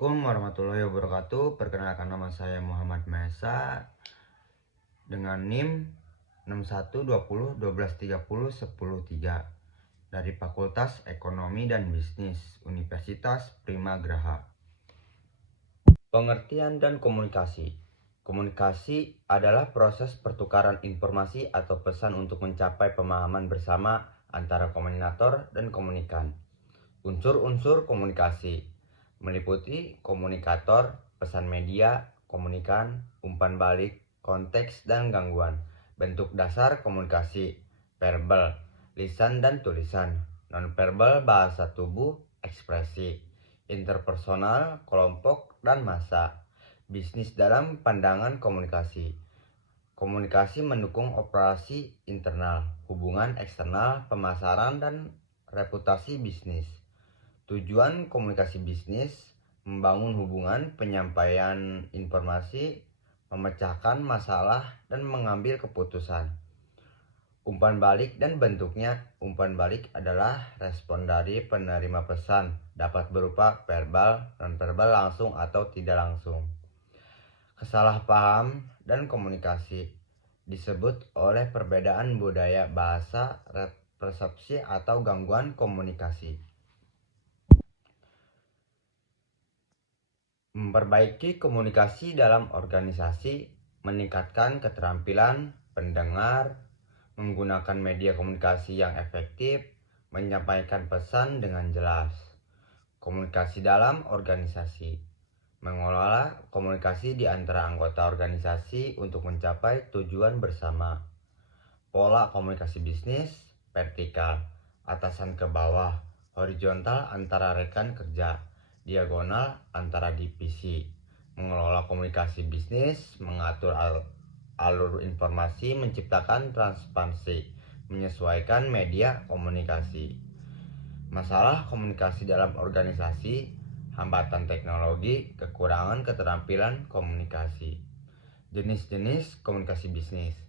Assalamualaikum warahmatullahi wabarakatuh. Perkenalkan, nama saya Muhammad Mesa dengan NIM 612012301003 dari Fakultas Ekonomi dan Bisnis Universitas Primagraha. Pengertian dan komunikasi. Komunikasi adalah proses pertukaran informasi atau pesan untuk mencapai pemahaman bersama antara komunikator dan komunikan. Unsur-unsur komunikasi meliputi komunikator, pesan media, komunikan, umpan balik, konteks, dan gangguan. Bentuk dasar komunikasi: verbal, lisan dan tulisan; nonverbal, bahasa tubuh, ekspresi; interpersonal, kelompok dan massa. Bisnis dalam pandangan komunikasi. Komunikasi mendukung operasi internal, hubungan eksternal, pemasaran, dan reputasi bisnis. Tujuan komunikasi bisnis: membangun hubungan, penyampaian informasi, memecahkan masalah, dan mengambil keputusan. Umpan balik dan bentuknya. Umpan balik adalah respon dari penerima pesan, dapat berupa verbal, nonverbal, langsung atau tidak langsung. Kesalahpaham dan komunikasi disebut oleh perbedaan budaya, bahasa, persepsi, atau gangguan komunikasi. Memperbaiki komunikasi dalam organisasi, meningkatkan keterampilan pendengar, menggunakan media komunikasi yang efektif, menyampaikan pesan dengan jelas. Komunikasi dalam organisasi, mengelola komunikasi di antara anggota organisasi untuk mencapai tujuan bersama. Pola komunikasi bisnis: vertikal, atasan ke bawah; horizontal, antara rekan kerja; diagonal, antara divisi. Mengelola komunikasi bisnis, mengatur alur informasi, menciptakan transparansi, menyesuaikan media komunikasi. Masalah komunikasi dalam organisasi: hambatan teknologi, kekurangan keterampilan komunikasi. Jenis-jenis komunikasi bisnis: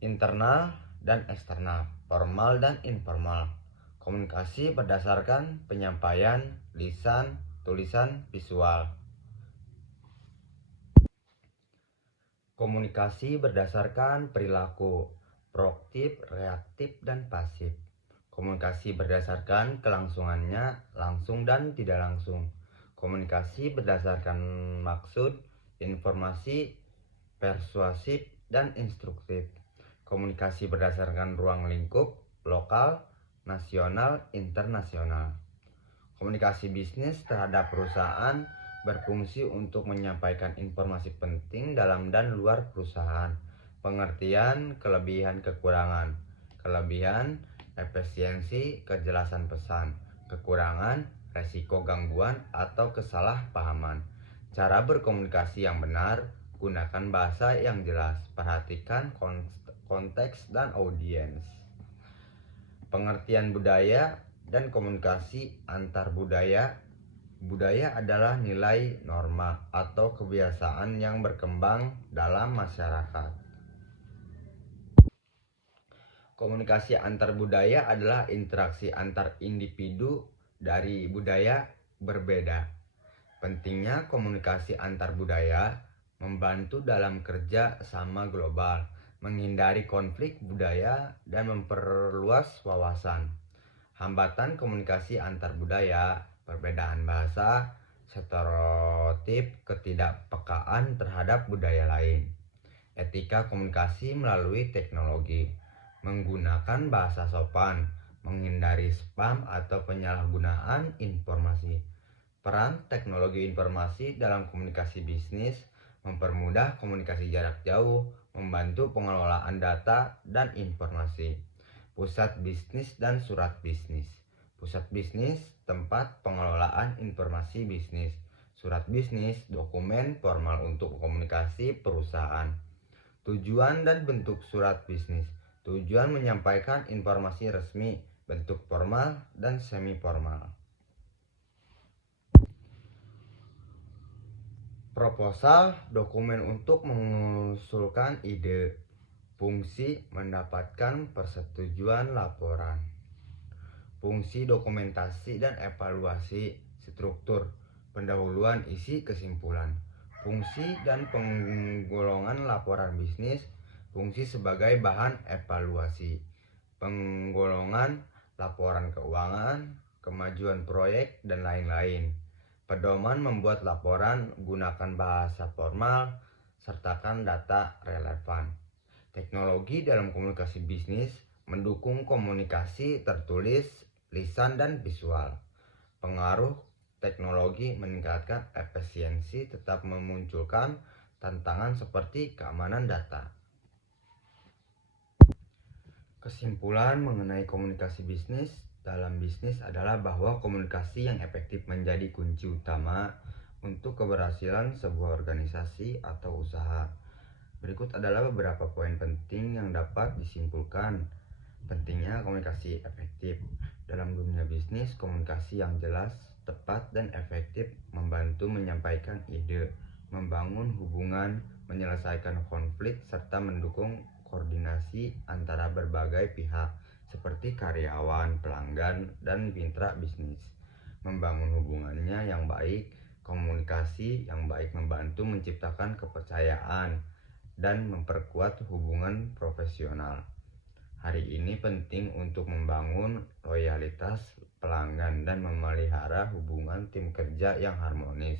internal dan eksternal, formal dan informal. Komunikasi berdasarkan penyampaian, lisan, tulisan, visual. Komunikasi berdasarkan perilaku, proaktif, reaktif, dan pasif. Komunikasi berdasarkan kelangsungannya, langsung dan tidak langsung. Komunikasi berdasarkan maksud, informasi, persuasif, dan instruktif. Komunikasi berdasarkan ruang lingkup, lokal, nasional, internasional. Komunikasi bisnis terhadap perusahaan berfungsi untuk menyampaikan informasi penting dalam dan luar perusahaan. Pengertian, kelebihan, kekurangan. Kelebihan: efisiensi, kejelasan pesan; kekurangan: resiko gangguan atau kesalahpahaman. Cara berkomunikasi yang benar: gunakan bahasa yang jelas, perhatikan konteks dan audiens. Pengertian budaya dan komunikasi antar budaya. Budaya adalah nilai, norma, atau kebiasaan yang berkembang dalam masyarakat. Komunikasi antar budaya adalah interaksi antar individu dari budaya berbeda. Pentingnya komunikasi antar budaya: membantu dalam kerja sama global, menghindari konflik budaya, dan memperluas wawasan. Hambatan komunikasi antar budaya: perbedaan bahasa, stereotip, ketidakpekaan terhadap budaya lain. Etika komunikasi melalui teknologi: menggunakan bahasa sopan, menghindari spam atau penyalahgunaan informasi. Peran teknologi informasi dalam komunikasi bisnis: mempermudah komunikasi jarak jauh, membantu pengelolaan data dan informasi. Pusat bisnis dan surat bisnis. Pusat bisnis: tempat pengelolaan informasi bisnis. Surat bisnis: dokumen formal untuk komunikasi perusahaan. Tujuan dan bentuk surat bisnis: tujuan menyampaikan informasi resmi, bentuk formal dan semi formal. Proposal: dokumen untuk mengusulkan ide. Fungsi: mendapatkan persetujuan laporan. Fungsi dokumentasi dan evaluasi: struktur, pendahuluan isi kesimpulan, fungsi dan penggolongan laporan bisnis, fungsi sebagai bahan evaluasi, penggolongan laporan keuangan, kemajuan proyek, dan lain-lain. Pedoman membuat laporan, gunakan bahasa formal, sertakan data relevan. Teknologi dalam komunikasi bisnis mendukung komunikasi tertulis, lisan, dan visual. Pengaruh teknologi meningkatkan efisiensi tetap memunculkan tantangan seperti keamanan data. Kesimpulan mengenai komunikasi bisnis dalam bisnis adalah bahwa komunikasi yang efektif menjadi kunci utama untuk keberhasilan sebuah organisasi atau usaha. Berikut adalah beberapa poin penting yang dapat disimpulkan. Pentingnya komunikasi efektif. Dalam dunia bisnis, komunikasi yang jelas, tepat, dan efektif membantu menyampaikan ide, membangun hubungan, menyelesaikan konflik, serta mendukung koordinasi antara berbagai pihak seperti karyawan, pelanggan, dan mitra bisnis. Membangun hubungannya yang baik, komunikasi yang baik membantu menciptakan kepercayaan dan memperkuat hubungan profesional. Hari ini penting untuk membangun loyalitas pelanggan dan memelihara hubungan tim kerja yang harmonis.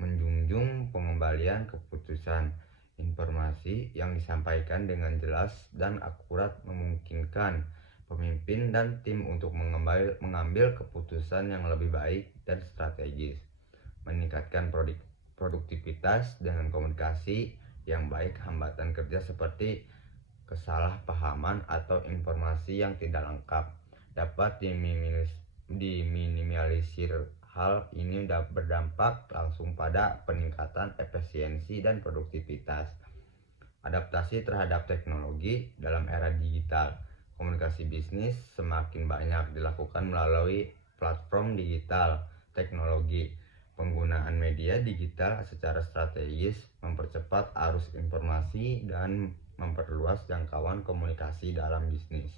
Menjunjung pengembalian keputusan, informasi yang disampaikan dengan jelas dan akurat memungkinkan pemimpin dan tim untuk mengambil keputusan yang lebih baik dan strategis. Meningkatkan produktivitas dengan komunikasi yang baik. Hambatan kerja seperti kesalahpahaman atau informasi yang tidak lengkap dapat diminimalisir. Hal ini berdampak langsung pada peningkatan efisiensi dan produktivitas. Adaptasi terhadap teknologi dalam era digital. Komunikasi bisnis semakin banyak dilakukan melalui platform digital, teknologi. Penggunaan media digital secara strategis mempercepat arus informasi dan memperluas jangkauan komunikasi dalam bisnis.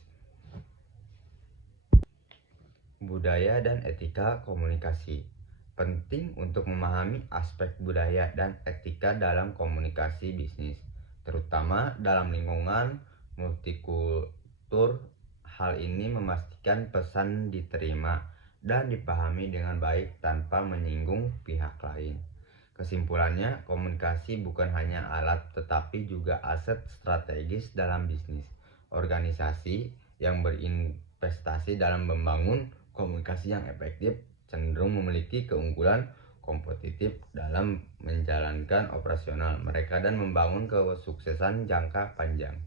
Budaya dan etika komunikasi. Penting untuk memahami aspek budaya dan etika dalam komunikasi bisnis, terutama dalam lingkungan multikultur. Hal ini memastikan pesan diterima dan dipahami dengan baik tanpa menyinggung pihak lain. Kesimpulannya, komunikasi bukan hanya alat tetapi juga aset strategis dalam bisnis. Organisasi yang berinvestasi dalam membangun komunikasi yang efektif cenderung memiliki keunggulan kompetitif dalam menjalankan operasional mereka dan membangun kesuksesan jangka panjang.